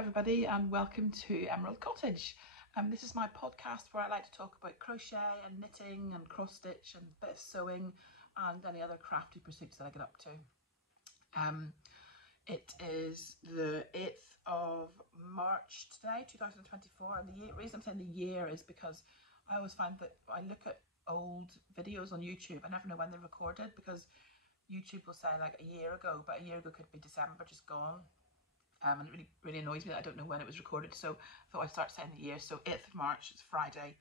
everybody, and welcome to Emerald Cottage. This is my podcast where I like to talk about crochet and knitting and cross stitch and a bit of sewing and any other crafty pursuits that I get up to. It is the 8th of March today, 2024, and the reason I'm saying the year is because I always find that I look at old videos on YouTube, I never know when they're recorded, because YouTube will say like a year ago, but a year ago could be December just gone. And it really annoys me that I don't know when it was recorded, so I thought I'd start saying the year. So 8th of March, it's Friday,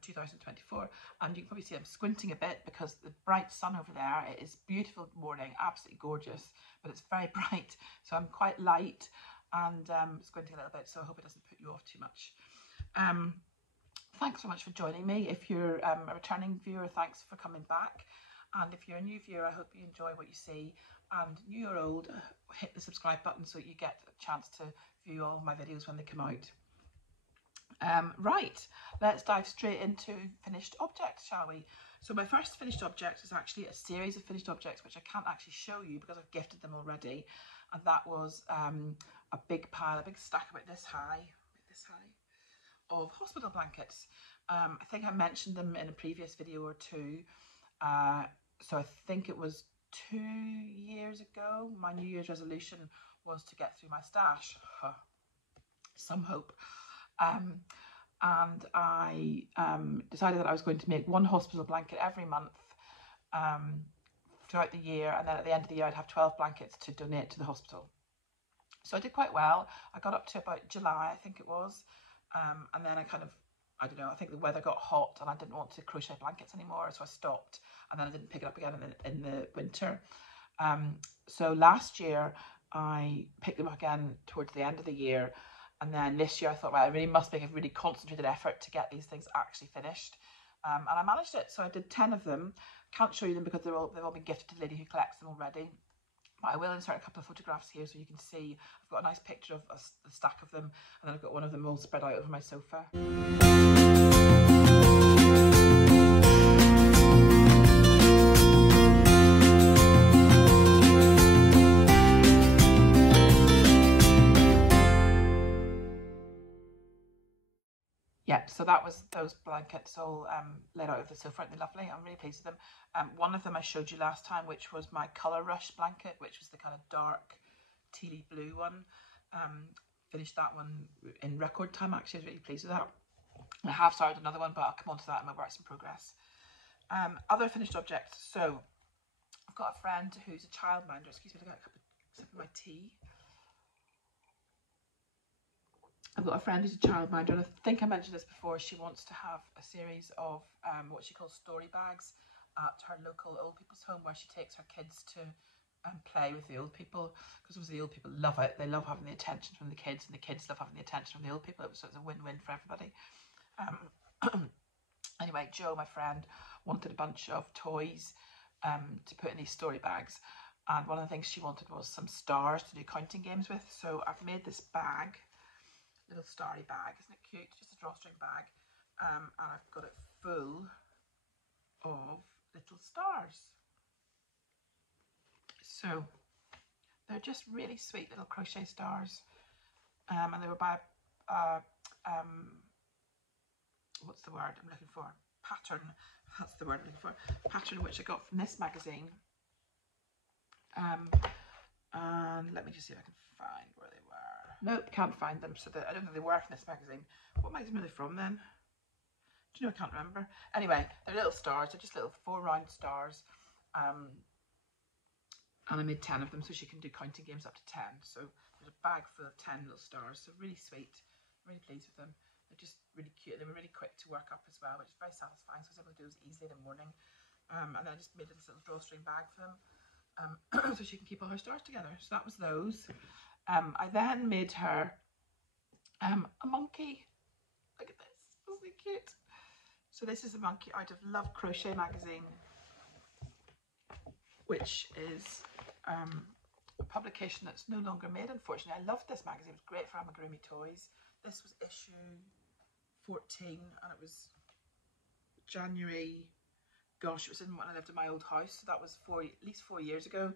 2024, and you can probably see I'm squinting a bit because the bright sun over there, it is beautiful morning, absolutely gorgeous, but it's very bright, so I'm quite light and squinting a little bit, so I hope it doesn't put you off too much. Thanks so much for joining me. If you're a returning viewer, thanks for coming back. And if you're a new viewer, I hope you enjoy what you see. And new or old, hit the subscribe button so you get a chance to view all my videos when they come out. Right, let's dive straight into finished objects, shall we? So my first finished object is actually a series of finished objects which I can't actually show you because I've gifted them already. And that was a big stack about this high, of hospital blankets. I think I mentioned them in a previous video or two. So I think it was 2 years ago, my New Year's resolution was to get through my stash. Some hope. And I decided that I was going to make one hospital blanket every month throughout the year, and then at the end of the year I'd have 12 blankets to donate to the hospital. So I did quite well. I got up to about July, I think it was, and then I don't know, I think the weather got hot and I didn't want to crochet blankets anymore, so I stopped, and then I didn't pick it up again in the winter. So last year I picked them up again towards the end of the year, and then this year I thought, well, I really must make a really concentrated effort to get these things actually finished. And I managed it, so I did 10 of them. Can't show you them because they've all been gifted to the lady who collects them already. But I will insert a couple of photographs here so you can see. I've got a nice picture of a stack of them, and then I've got one of them all spread out over my sofa. Yeah, so that was those blankets all laid out over the sofa. Aren't they lovely? I'm really pleased with them. One of them I showed you last time, which was my Colour Rush blanket, which was the kind of dark tealy blue one. Finished that one in record time, actually. I was really pleased with that. I have started another one, but I'll come on to that in my works in progress. Other finished objects. So I've got a friend who's a childminder. Excuse me, I got a sip of my tea. I've got a friend who's a childminder, and I think I mentioned this before. She wants to have a series of what she calls story bags at her local old people's home, where she takes her kids to play with the old people, because obviously the old people love it. They love having the attention from the kids, and the kids love having the attention from the old people. So it's a win-win for everybody. Anyway, Jo, my friend, wanted a bunch of toys to put in these story bags, and one of the things she wanted was some stars to do counting games with. So I've made this bag, little starry bag, isn't it cute? Just a drawstring bag, and I've got it full of little stars. So they're just really sweet little crochet stars, and they were by what's the word I'm looking for? Pattern. That's the word I'm looking for. Pattern, which I got from this magazine. And let me just see if I can find where they were. Nope, can't find them. So I don't think they were from this magazine. What magazine are they from then? Do you know, I can't remember. Anyway, they're little stars. They're just little 4 round stars. And I made 10 of them, so she can do counting games up to 10. So there's a bag full of 10 little stars. So really sweet. I'm really pleased with them. They're just really cute. They were really quick to work up as well, which is very satisfying. So I was able to do those easily in the morning. And then I just made this little drawstring bag for them. So she can keep all her stars together. So that was those. I then made her a monkey. Look at this, isn't it cute? So this is a monkey out of Love Crochet magazine, which is a publication that's no longer made, unfortunately. I loved this magazine. It was great for amigurumi toys. This was issue 14, and it was January. Gosh, it was when I lived in my old house, so that was at least 4 years ago.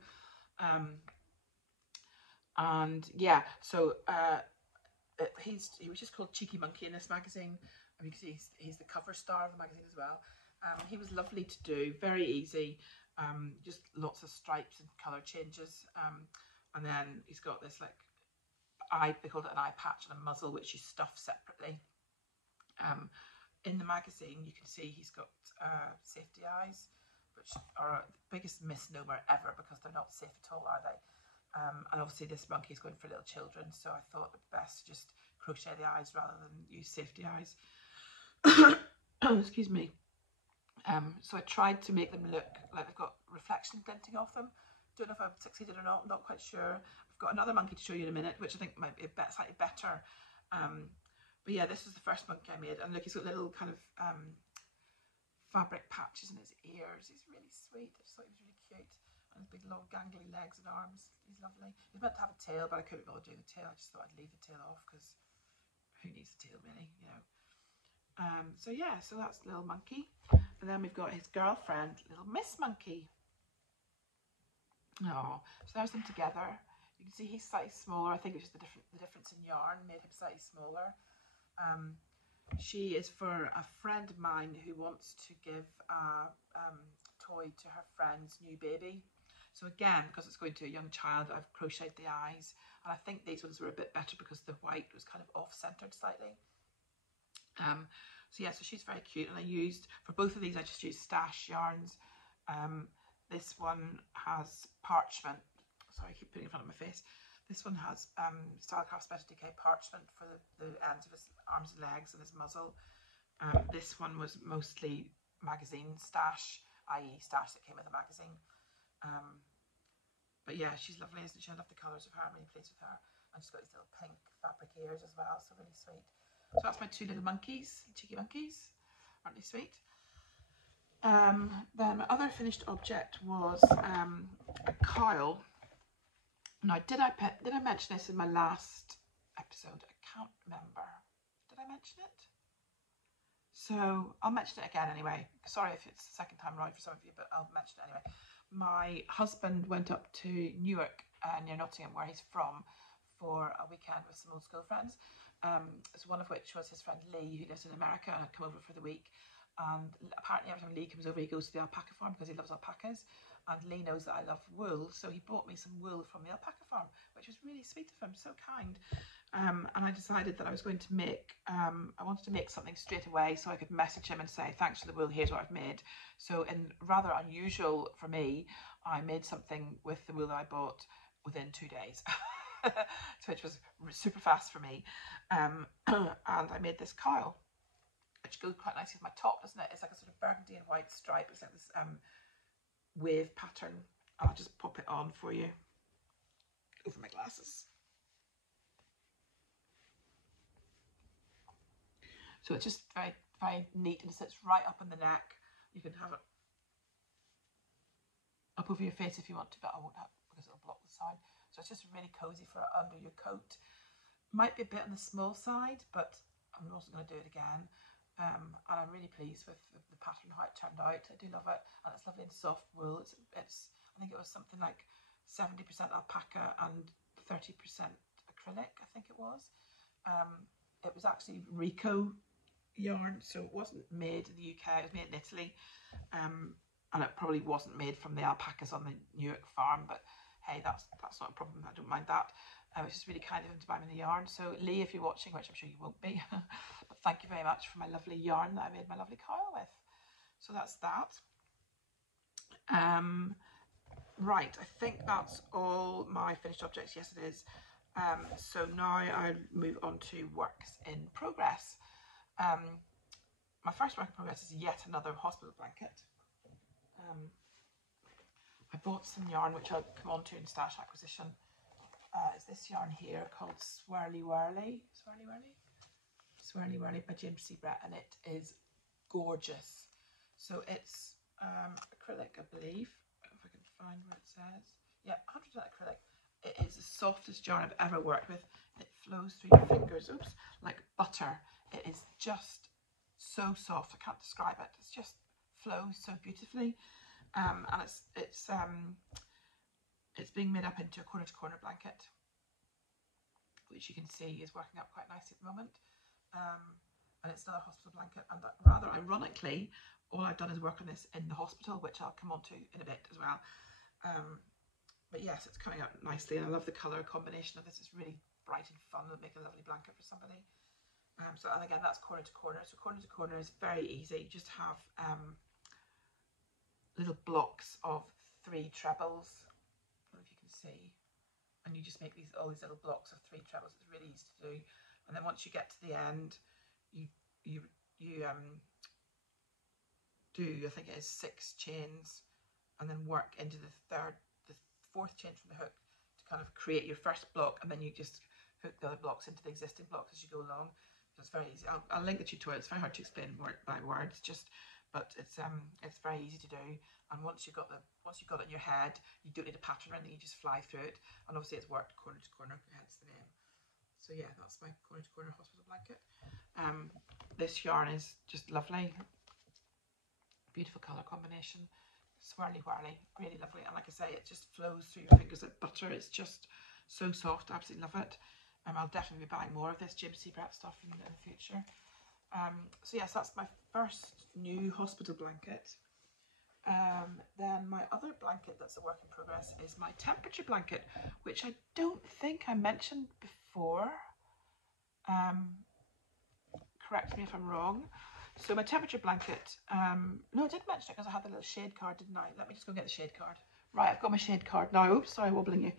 And yeah, so he was just called Cheeky Monkey in this magazine. I mean, you can see he's the cover star of the magazine as well. He was lovely to do, very easy, just lots of stripes and colour changes. And then he's got this like they called it an eye patch and a muzzle, which you stuff separately. In the magazine, you can see he's got safety eyes, which are the biggest misnomer ever because they're not safe at all, are they? And obviously this monkey is going for little children, so I thought it best to just crochet the eyes rather than use safety eyes. Excuse me. So I tried to make them look like they've got reflection glinting off them. Don't know if I've succeeded or not, not quite sure. I've got another monkey to show you in a minute, which I think might be slightly better. But yeah, this was the first monkey I made. And look, he's got little kind of fabric patches in his ears. He's really sweet. I just thought he was really cute. And his big long gangly legs and arms. He's lovely. He's meant to have a tail, but I couldn't bother doing the tail. I just thought I'd leave the tail off because who needs a tail really, you know. So yeah, so that's little monkey. And then we've got his girlfriend, little Miss Monkey. Oh, so there's them together. You can see he's slightly smaller. I think it's just the difference in yarn made him slightly smaller. She is for a friend of mine who wants to give a toy to her friend's new baby. So again, because it's going to a young child, I've crocheted the eyes. And I think these ones were a bit better because the white was kind of off-centered slightly. So yeah, so she's very cute, and I used, for both of these, I just used stash yarns. This one has parchment, sorry I keep putting it in front of my face. This one has Stylecraft Special Decay parchment for the ends of his arms and legs and his muzzle. This one was mostly magazine stash, i.e. stash that came with the magazine. But yeah, she's lovely, isn't she? I love the colours of her, I'm really pleased with her. And she's got these little pink fabric ears as well, so really sweet. So that's my two little monkeys, cheeky monkeys, aren't they sweet? Then my other finished object was a cowl. Now, did I mention this in my last episode? I can't remember. Did I mention it? So I'll mention it again anyway. Sorry if it's the second time around for some of you, but I'll mention it anyway. My husband went up to Newark near Nottingham, where he's from, for a weekend with some old school friends. So one of which was his friend Lee, who lives in America and had come over for the week. And apparently every time Lee comes over, he goes to the alpaca farm because he loves alpacas. And Lee knows that I love wool, so he bought me some wool from the alpaca farm, which was really sweet of him, so kind. And I decided that I was going to make, I wanted to make something straight away so I could message him and say, thanks for the wool, here's what I've made. So in rather unusual for me, I made something with the wool that I bought within 2 days. Which was super fast for me. And I made this cowl, which goes quite nicely with my top, doesn't it? It's like a sort of burgundy and white stripe. It's like this wave pattern. I'll just pop it on for you over my glasses. So it's just very, very neat, and it sits right up in the neck. You can have it up over your face if you want to, but I won't have because it'll block the side. So it's just really cozy for under your coat. Might be a bit on the small side, but I'm also going to do it again. And I'm really pleased with the pattern, how it turned out. I do love it, and it's lovely and soft wool. It's I think it was something like 70% alpaca and 30% acrylic, I think it was. It was actually Rico yarn, so it wasn't made in the UK, it was made in Italy. And it probably wasn't made from the alpacas on the Newark farm, but hey, that's not a problem. I don't mind that. It's just really kind of him to buy me the yarn. So Lee, if you're watching, which I'm sure you won't be, but thank you very much for my lovely yarn that I made my lovely cowl with. So that's that. Right, I think that's all my finished objects. Yes, it is. So now I'll move on to works in progress. My first work in progress is yet another hospital blanket. I bought some yarn, which I'll come on to in stash acquisition. It's this yarn here called Swirly Whirly by James C. Brett, and it is gorgeous. So it's acrylic, I believe, if I can find where it says. Yeah, 100% acrylic. It is the softest yarn I've ever worked with. It flows through your fingers, oops, like butter. It is just so soft. I can't describe it. It's just flows so beautifully. And it's being made up into a corner to corner blanket, which you can see is working up quite nicely at the moment. And it's another hospital blanket, and that, rather ironically, all I've done is work on this in the hospital, which I'll come on to in a bit as well. But yes, it's coming out nicely, and I love the colour combination of this. It's really bright and fun and make a lovely blanket for somebody. So, and again, that's corner to corner. So corner to corner is very easy. You just have little blocks of 3 trebles. I don't know if you can see. And you just make all these little blocks of 3 trebles. It's really easy to do. And then once you get to the end, you do, I think it is 6 chains, and then work into the 4th chain from the hook to kind of create your first block, and then you just hook the other blocks into the existing blocks as you go along. So it's very easy. I'll link the tutorial. It's very hard to explain by words, but it's very easy to do. And once you've got it in your head, you don't need a pattern or anything. You just fly through it, and obviously it's worked corner to corner, hence the name. So yeah, that's my corner to corner hospital blanket. This yarn is just lovely. Beautiful colour combination. Swirly whirly, really lovely. And like I say, it just flows through your fingers like butter. It's just so soft. I absolutely love it. I'll definitely be buying more of this Gypsy Prep stuff in the future. So yes, that's my first new hospital blanket. Then my other blanket that's a work in progress is my temperature blanket, which I don't think I mentioned before. Correct me if I'm wrong. So my temperature blanket, no, I did mention it because I had the little shade card, didn't I? Let me just go get the shade card. Right, I've got my shade card now. Oops, sorry, wobbling you.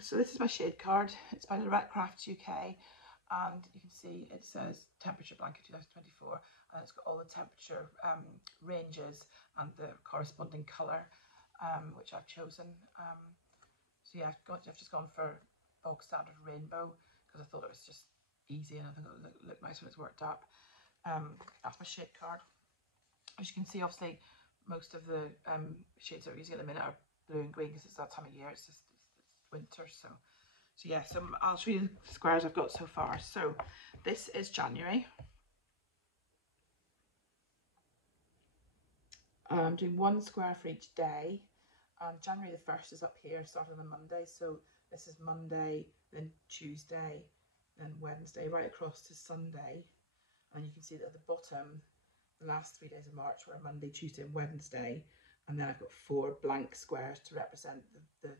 So this is my shade card. It's by Lorette Crafts UK, and you can see it says temperature blanket 2024, and it's got all the temperature ranges and the corresponding colour, which I've chosen. So yeah, I've just gone for bog standard rainbow because I thought it was just easy, and I think it'll look nice when it's worked up. That's my shade card. As you can see, obviously most of the shades that we're using at the minute are blue and green because it's that time of year. It's winter, so yeah. So I'll show you the squares I've got so far. So this is January. I'm doing 1 square for each day, and January the 1st is up here, starting on Monday. So this is Monday, then Tuesday, then Wednesday, right across to Sunday. And you can see that at the bottom, the last 3 days of March were Monday, Tuesday, and Wednesday. And then I've got 4 blank squares to represent the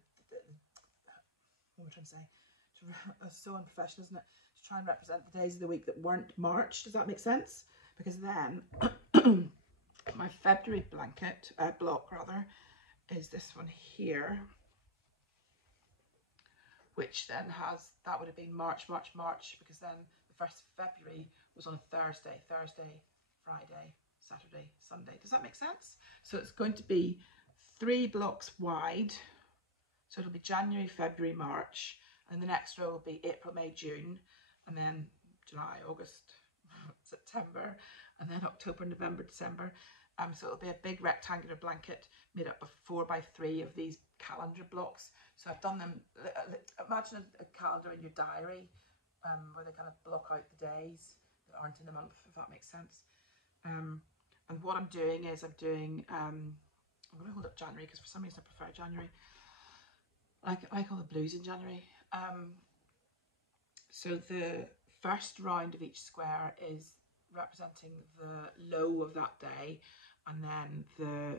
what am I trying to say? It's so unprofessional, isn't it? To try and represent the days of the week that weren't March. Does that make sense? Because then my February blanket, block rather, is this one here, which then has, that would have been March, because then the 1st of February was on a Thursday, Friday, Saturday, Sunday. Does that make sense? So it's going to be 3 blocks wide. So it'll be January, February, March, and the next row will be April, May, June, and then July, August, September, and then October, November, December. So it'll be a big rectangular blanket made up of 4 by 3 of these calendar blocks. So I've done them, imagine a calendar in your diary, where they kind of block out the days that aren't in the month, if that makes sense. And what I'm doing is I'm going to hold up January because for some reason I prefer January. I like all the blues in January. So the first round of each square is representing the low of that day, and then the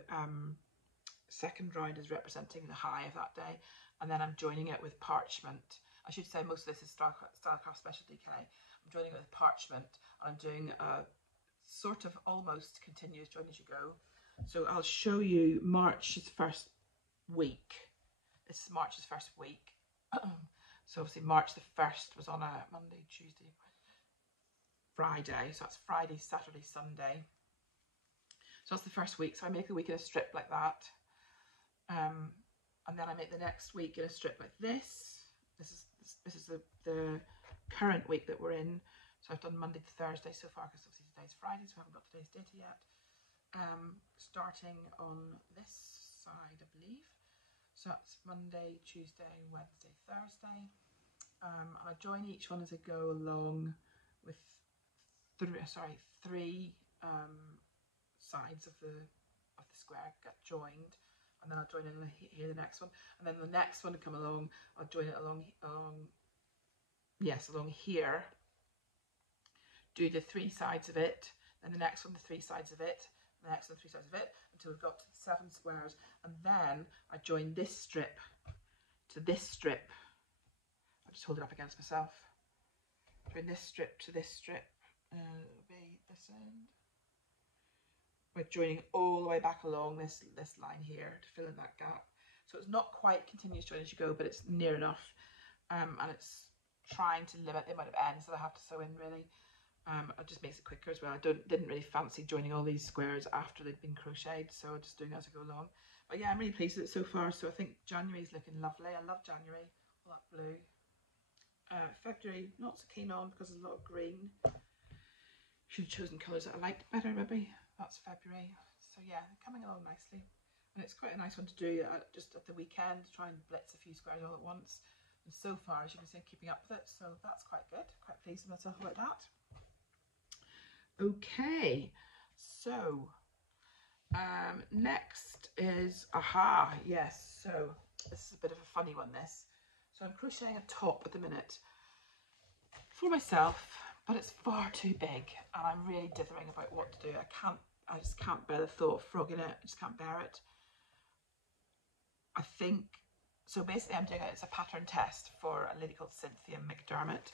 second round is representing the high of that day, and then I'm joining it with parchment. I should say most of this is Stylecraft Specialty K. I'm joining it with parchment, and I'm doing a sort of almost continuous join as you go. So I'll show you March's first week. This is March's first week. So obviously March the 1st was on a Monday, Tuesday, Friday. So that's Friday, Saturday, Sunday. So that's the first week. So I make the week in a strip like that. And then I make the next week in a strip like this. This is the current week that we're in. So I've done Monday to Thursday so far because obviously today's Friday, so I haven't got today's data yet. Starting on this side, I believe. So that's Monday, Tuesday, Wednesday, Thursday. And I join each one as I go along with 3 sides of the square get joined, and then I'll join in here the next one, and then the next one to come along, I'll join it along here, do the 3 sides of it, and the next one the 3 sides of it, the next one 3 sides of it, until we've got to the 7 squares, and then I join this strip to this strip. I'll just hold it up against myself. Join this strip to this strip, it'll be this end. We're joining all the way back along this line here to fill in that gap. So it's not quite continuous join as you go, but it's near enough, and it's trying to limit the amount of ends that I have to sew in, really. It just makes it quicker as well. I didn't really fancy joining all these squares after they'd been crocheted, so I'm just doing it as I go along. But yeah, I'm really pleased with it so far. So I think January's looking lovely. I love January, all that blue. February, not so keen on because there's a lot of green. Should have chosen colours that I liked better, maybe. That's February. So yeah, coming along nicely. And it's quite a nice one to do just at the weekend, try and blitz a few squares all at once. And so far, as you can see, I'm keeping up with it. So that's quite good. Quite pleased with myself about that. Okay, so next is, yes, so this is a bit of a funny one, this. So I'm crocheting a top at the minute for myself, but it's far too big, and I'm really dithering about what to do. I just can't bear the thought of frogging it. I just can't bear it. I think, so basically I'm doing it, it's a pattern test for a lady called Cynthia McDermott,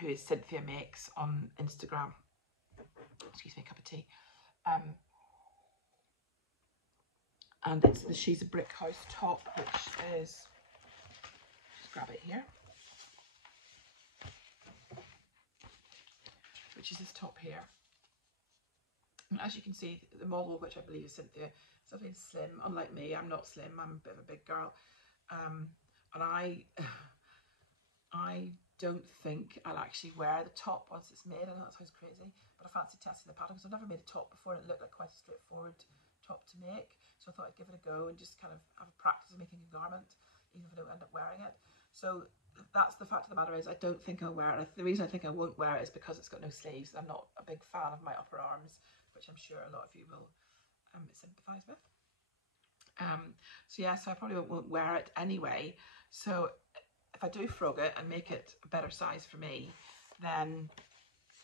who is Cynthia Makes on Instagram. Excuse me, a cup of tea. And it's the She's a Brick House top, which is, just grab it here, which is this top here. And as you can see, the model, which I believe is Cynthia, is definitely slim. Unlike me, I'm not slim, I'm a bit of a big girl. And I don't think I'll actually wear the top once it's made. I know that sounds crazy, but I fancy testing the pattern because I've never made a top before and it looked like quite a straightforward top to make. So I thought I'd give it a go and just kind of have a practice of making a garment, even if I don't end up wearing it. So that's the fact of the matter is I don't think I'll wear it. The reason I think I won't wear it is because it's got no sleeves. I'm not a big fan of my upper arms, which I'm sure a lot of you will sympathise with. So yeah, so I probably won't wear it anyway. So if I do frog it and make it a better size for me, then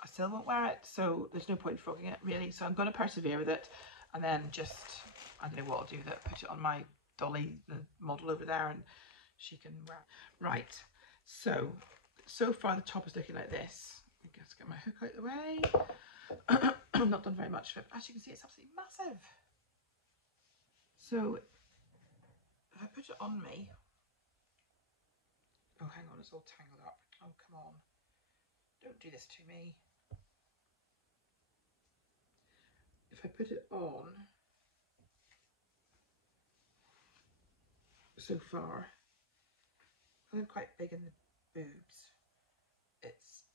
I still won't wear it. So there's no point in frogging it, really. So I'm going to persevere with it, and then just, I don't know what I'll do with it, put it on my dolly, the model over there, and she can wear it. Right, so far the top is looking like this. I guess get my hook out of the way. I've not done very much of it, but as you can see, it's absolutely massive. So if I put it on me, oh, hang on, it's all tangled up. Oh, come on. Don't do this to me. If I put it on, so far, I'm quite big in the boobs. It's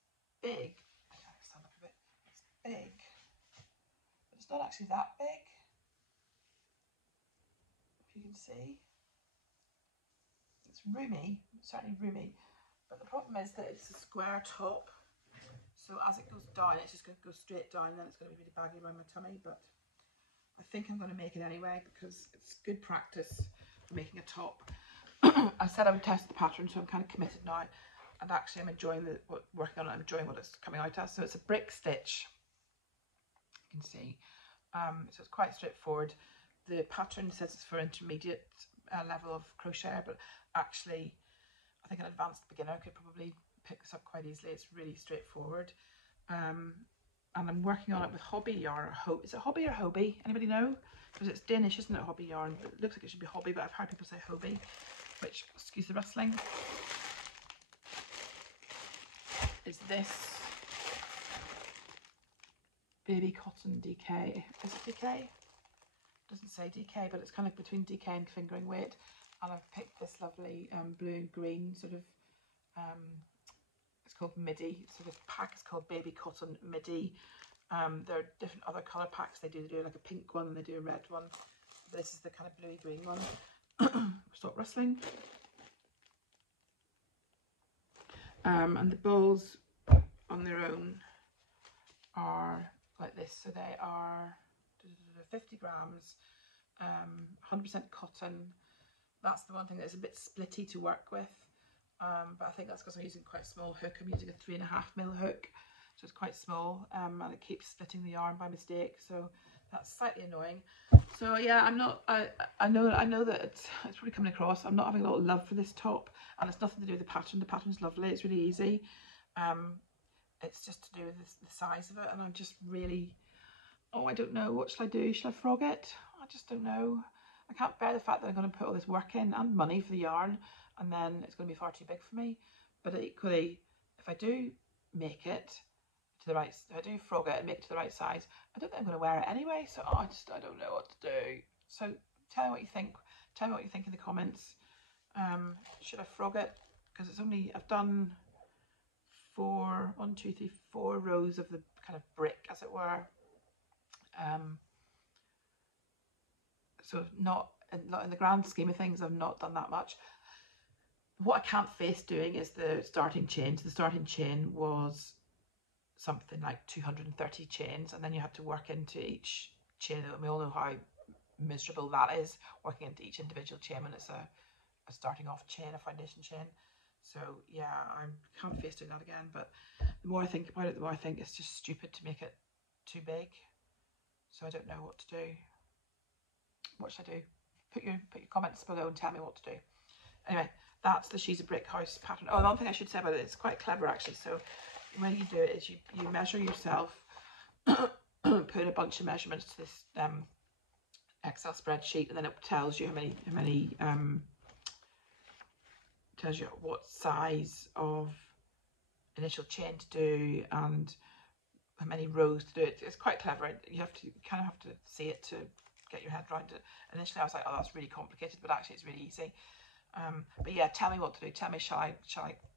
big. I can stand up a bit. It's big, but it's not actually that big. If you can see. It's roomy, certainly roomy, but the problem is that it's a square top, so as it goes down it's just going to go straight down, then it's going to be really baggy around my tummy. But I think I'm going to make it anyway because it's good practice for making a top. I said I would test the pattern, so I'm kind of committed now, and actually I'm enjoying working on it. I'm enjoying what it's coming out as. So it's a brick stitch, you can see, so it's quite straightforward. The pattern says it's for intermediate level of crochet, but actually I think an advanced beginner could probably pick this up quite easily. It's really straightforward, and I'm working on it with hobby yarn. Is it hobby or hobby? Anybody know? Because it's Danish, isn't it? Hobby yarn. It looks like it should be hobby, but I've heard people say hobby, which, excuse the rustling, is this baby cotton DK. Is it DK? Doesn't say DK, but it's kind of between DK and fingering weight. And I've picked this lovely blue and green sort of, it's called midi. So this pack is called Baby Cotton Midi. There are different other colour packs they do. They do like a pink one, they do a red one. But this is the kind of bluey green one. Stop rustling. And the balls on their own are like this. So they are 50 grams. 100% cotton. That's the one thing that's a bit splitty to work with, but I think that's because I'm using quite a small hook. I'm using a 3.5mm hook, so it's quite small, and it keeps splitting the yarn by mistake, so that's slightly annoying. So yeah, I'm not, I know that it's probably coming across, I'm not having a lot of love for this top, and it's nothing to do with the pattern. The pattern's lovely, it's really easy. It's just to do with the size of it, and I'm just really, oh, I don't know, what shall I do? Shall I frog it? I just don't know. I can't bear the fact that I'm going to put all this work in and money for the yarn, and then it's going to be far too big for me. But equally, if I do make it to the right, if I do frog it and make it to the right size, I don't think I'm going to wear it anyway. So I don't know what to do. So tell me what you think. Tell me what you think in the comments. Should I frog it? Because it's only, I've done 4 rows of the kind of brick, as it were. So not in the grand scheme of things, I've not done that much. What I can't face doing is the starting chain. So the starting chain was something like 230 chains, and then you have to work into each chain. And we all know how miserable that is, working into each individual chain when it's a starting off chain, a foundation chain. So yeah, I can't face doing that again. But the more I think about it, the more I think it's just stupid to make it too big. So I don't know what to do. What should I do? Put your comments below and tell me what to do. Anyway, that's the She's a Brick House pattern. Oh, another thing I should say about it, it's quite clever actually. So the way you do it is you measure yourself, put a bunch of measurements to this Excel spreadsheet, and then it tells you how many tells you what size of initial chain to do and how many rows to do it. It's quite clever. You kind of have to see it to get your head around it. Initially I was like, oh, that's really complicated, but actually it's really easy. But yeah, tell me what to do. Tell me, shall I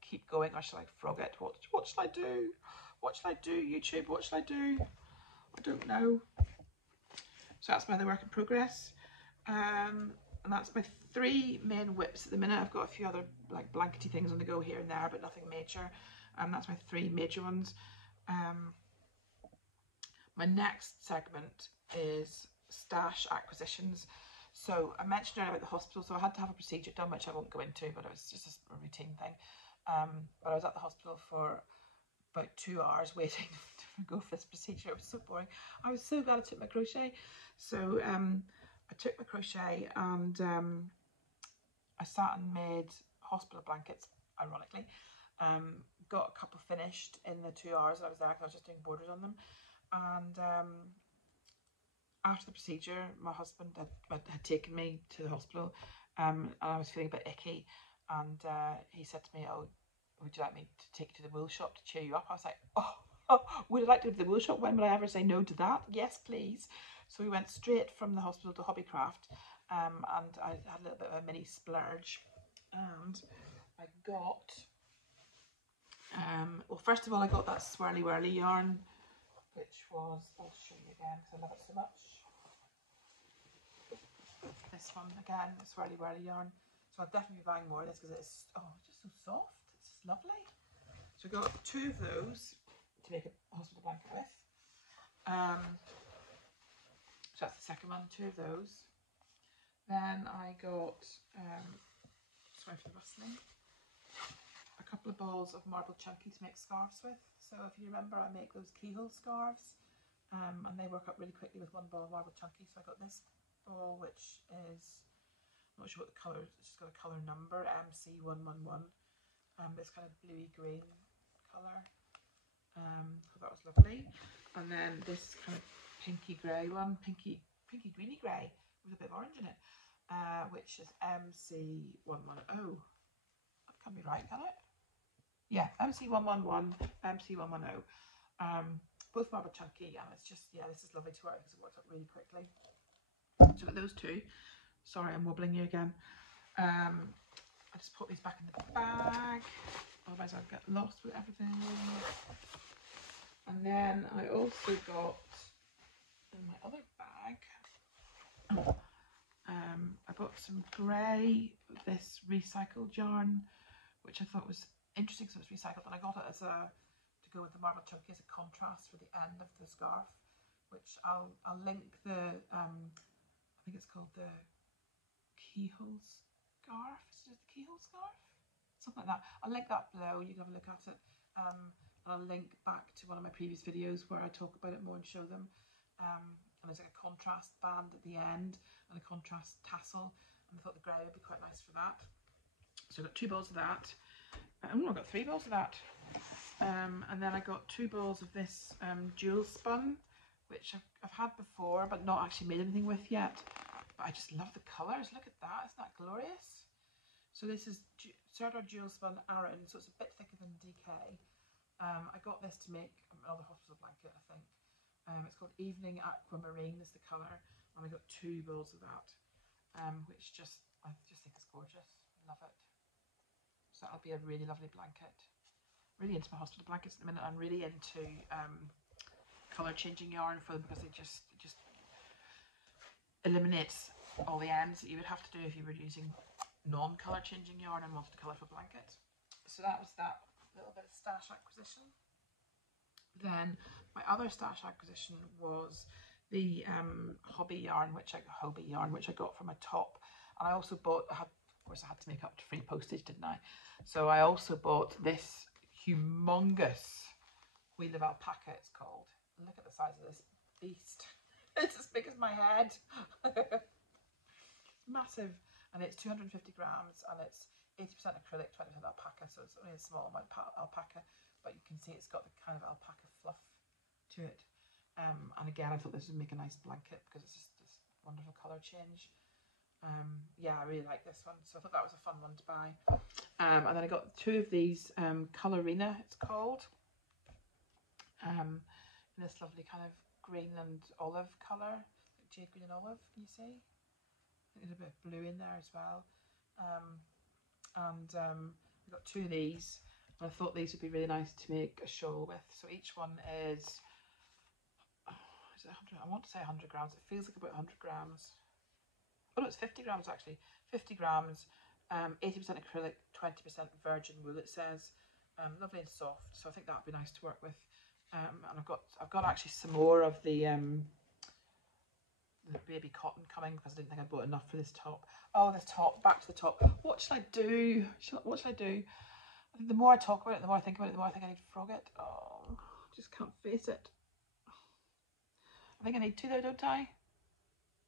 keep going or shall I frog it? What shall I do? What shall I do, YouTube? What shall I do? I don't know. So that's my other work in progress. And that's my 3 main whips at the minute. I've got a few other like blankety things on the go here and there, but nothing major. That's my 3 major ones. My next segment is stash acquisitions. So I mentioned earlier about the hospital, so I had to have a procedure done, which I won't go into, but it was just a routine thing. But I was at the hospital for about 2 hours waiting to go for this procedure. It was so boring. I was so glad I took my crochet. So I took my crochet and I sat and made hospital blankets, ironically. Got a couple finished in the 2 hours that I was there, because I was just doing borders on them. And after the procedure, my husband had taken me to the hospital, and I was feeling a bit icky, and he said to me, oh, would you like me to take you to the wool shop to cheer you up? I was like, oh, would I like to go to the wool shop? When would I ever say no to that? Yes, please. So we went straight from the hospital to Hobbycraft, and I had a little bit of a mini splurge, and I got, well, first of all, I got that swirly whirly yarn, which was, I'll show you again because I love it so much. This one again, the swirly whirly yarn. So I'll definitely be buying more of this because it's, oh, it's just so soft. It's just lovely. So I got 2 of those to make a hospital blanket with. So that's the second one, 2 of those. Then I got, sorry for the rustling, a couple of balls of marble chunky to make scarves with. So if you remember, I make those keyhole scarves, and they work up really quickly with 1 ball of marble chunky. So I got this ball, which is, I'm not sure what the colour is, it's just got a colour number, MC111, this kind of bluey green colour. So that was lovely. And then this kind of pinky grey one, pinky greeny grey with a bit of orange in it, which is MC110. That can't be right, can it? Yeah, MC111, MC110. Both marble chunky, and it's just, yeah, this is lovely to work because it works up really quickly. So got those 2. Sorry, I'm wobbling you again. I just put these back in the bag, otherwise I'll get lost with everything. And then I also got in my other bag, I bought some grey, this recycled yarn, which I thought was interesting because it was recycled, and I got it as to go with the marble chunky as a contrast for the end of the scarf, which I'll link the I think it's called the Keyhole Scarf. Is it the Keyhole Scarf? Something like that. I'll link that below. You can have a look at it. And I'll link back to one of my previous videos where I talk about it more and show them. And there's like a contrast band at the end and a contrast tassel. And I thought the grey would be quite nice for that. So I got 2 balls of that. I got 3 balls of that. And then I got 2 balls of this jewel spun, which I've had before but not actually made anything with yet. But I just love the colours. Look at that. Isn't that glorious? So this is Serdar Jewel Spun Aran, so it's a bit thicker than DK. I got this to make another hospital blanket, I think. It's called Evening Aquamarine is the colour, and I got 2 balls of that, which I just think is gorgeous. Love it. So that'll be a really lovely blanket. Really into my hospital blankets at the minute. I'm really into colour changing yarn for them because it just eliminates all the ends that you would have to do if you were using non-colour changing yarn and wanted a colourful blanket. So that was that little bit of stash acquisition. Then my other stash acquisition was the hobby yarn, which I got from a top, and I also bought. Of course, I had to make up to free postage, didn't I? So I also bought this humongous wheel of alpaca. It's called. Look at the size of this beast. It's as big as my head. It's massive. And it's 250 grams, and it's 80% acrylic, 20% alpaca, so it's only a small amount of alpaca, but you can see it's got the kind of alpaca fluff to it. And again, I thought this would make a nice blanket because it's just this wonderful colour change. Yeah, I really like this one, so I thought that was a fun one to buy. And then I got 2 of these, Colorina, it's called, in this lovely kind of green and olive colour, like jade green and olive, can you see? There's a bit of blue in there as well. I got 2 of these, and I thought these would be really nice to make a shawl with. So each one is it 100? I want to say 100 grams. It feels like about 100 grams. Oh no, it's 50 grams actually. 50 grams, 80% acrylic, 20% virgin wool. It says lovely and soft. So I think that would be nice to work with. And I've got actually some more of the baby cotton coming because I didn't think I bought enough for this top. Oh, this top, back to the top. What should I do? What should I do? I think the more I talk about it, the more I think about it, the more I think I need to frog it. Oh, I just can't face it. I think I need to though, don't I?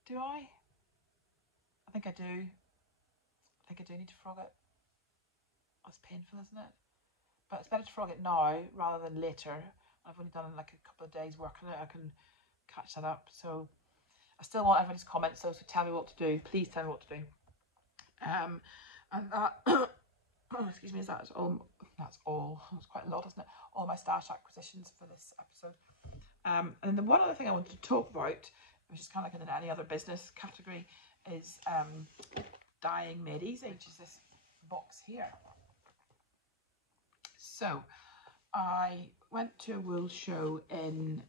Do I? I think I do. I think I do need to frog it. That's painful, isn't it? But it's better to frog it now rather than later. I've only done like a couple of days work on it. I can catch that up. So I still want everybody's comments though, so tell me what to do. Please tell me what to do. And that, excuse me, that's all. That's quite a lot, isn't it? All my stash acquisitions for this episode. And the one other thing I wanted to talk about, which is kind of like in any other business category, is dyeing made easy, which is this box here. So I went to a wool show in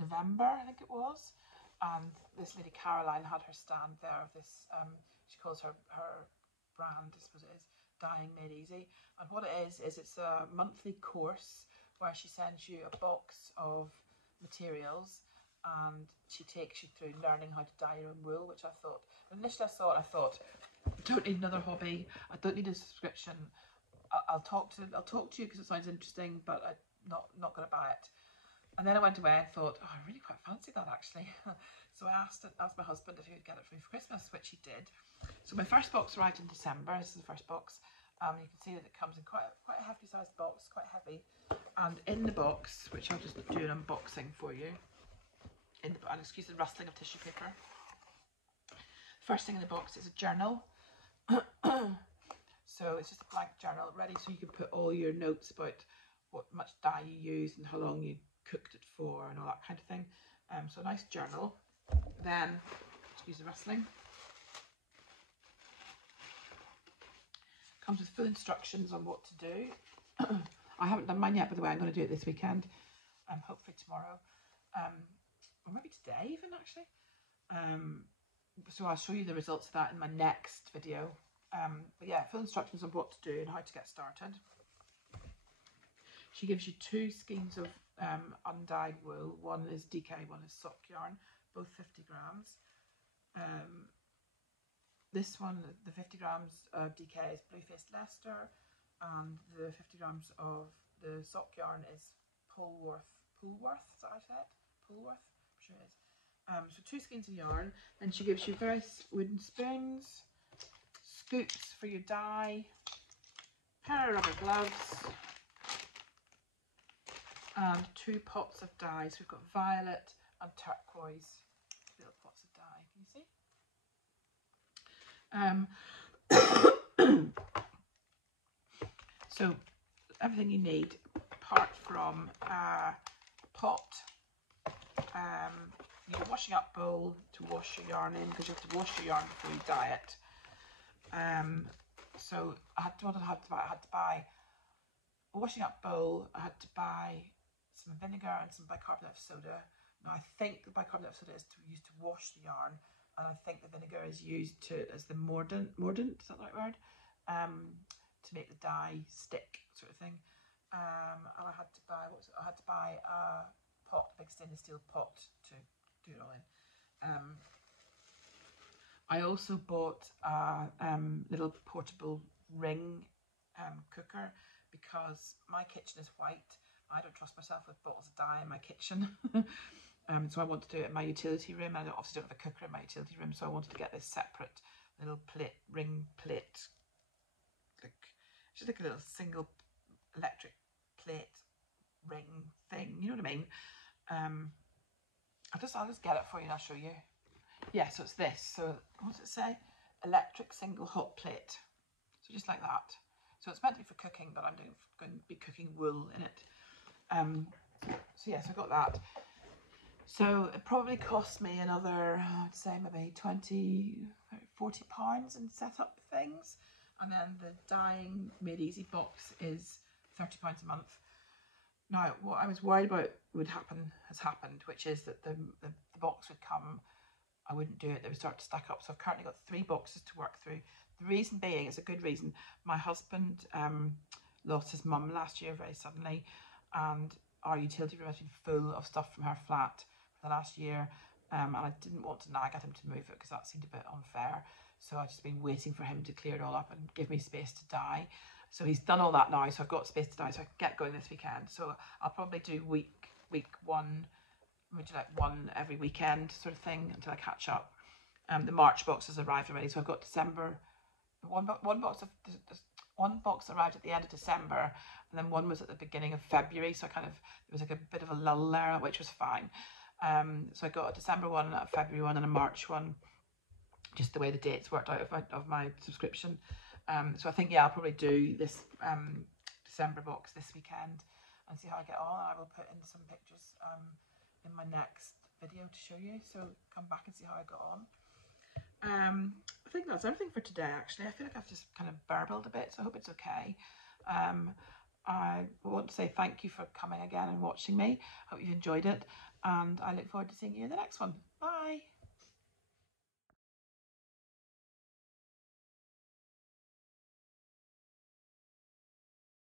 November, I think it was, and this lady Caroline had her stand there of this, she calls her brand, I suppose it is, Dyeing Made Easy. And what it is it's a monthly course where she sends you a box of materials and she takes you through learning how to dye your own wool, which I thought, initially I thought, I don't need another hobby, I don't need a subscription, I'll talk to you because it sounds interesting, but I'm not going to buy it. And then I went away and thought, oh, I really quite fancy that actually. So I asked my husband if he would get it for me for Christmas, which he did. So my first box arrived in December. This is the first box. You can see that it comes in quite a hefty sized box, quite heavy. And in the box, which I'll just do an unboxing for you, and excuse the rustling of tissue paper. First thing in the box is a journal. So it's just a blank journal ready so you can put all your notes about what much dye you used and how long you cooked it for and all that kind of thing. So a nice journal. Then, excuse the rustling, comes with full instructions on what to do. I haven't done mine yet, by the way. I'm going to do it this weekend, hopefully tomorrow, or maybe today even actually. So I'll show you the results of that in my next video. But yeah, full instructions on what to do and how to get started. She gives you 2 skeins of undyed wool. One is DK, one is sock yarn. both 50 grams. This one, the 50 grams of DK is Blue-Faced Leicester, and the 50 grams of the sock yarn is Polworth, is that how I say it? Polworth? I'm sure it is. So 2 skeins of yarn. Then she gives you various wooden spoons, scoops for your dye, pair of rubber gloves, and 2 pots of dye. So we've got violet and turquoise little pots of dye. Can you see? So everything you need, apart from a pot, your washing up bowl to wash your yarn in, because you have to wash your yarn before you dye it. So I had to buy a washing up bowl. I had to buy some vinegar and some bicarbonate of soda. Now I think the bicarbonate of soda is used to wash the yarn, and I think the vinegar is used as the mordant, is that the right word? To make the dye stick, sort of thing. And I had to buy, I had to buy a pot, a big stainless steel pot to do it all in. I also bought a little portable ring cooker, because my kitchen is white. I don't trust myself with bottles of dye in my kitchen. So I want to do it in my utility room. I obviously don't have a cooker in my utility room, so I wanted to get this separate little ring plate. Just like a little single electric plate ring thing, you know what I mean? I'll just get it for you and I'll show you. Yeah, so it's this. So what does it say? Electric single hot plate. So just like that. So it's meant to be for cooking, but I'm going to be cooking wool in it. So yes, I got that. So it probably cost me another, I'd say maybe 20, 40 pounds in setup things. And then the dyeing made easy box is £30 a month. Now, what I was worried about would happen has happened, which is that the box would come, I wouldn't do it, they would start to stack up. So I've currently got 3 boxes to work through. The reason being, it's a good reason, my husband lost his mum last year very suddenly, and our utility room has been full of stuff from her flat for the last year, and I didn't want to nag at him to move it because that seemed a bit unfair. So I've just been waiting for him to clear it all up and give me space to dye. So he's done all that now, so I've got space to dye, so I can get going this weekend. So I'll probably do week 1, maybe like 1 every weekend sort of thing until I catch up. The March box has arrived already, so I've got December. One box arrived at the end of December, and then one was at the beginning of February. So there was like a bit of a lull there, which was fine. So I got a December one, a February one, and a March one, just the way the dates worked out of my subscription. So I think, yeah, I'll probably do this December box this weekend and see how I get on. I will put in some pictures in my next video to show you, so come back and see how I got on. I think that's everything for today, actually. I feel like I've just kind of burbled a bit, so I hope it's okay. I want to say thank you for coming again and watching me. Hope you've enjoyed it, and I look forward to seeing you in the next one. Bye!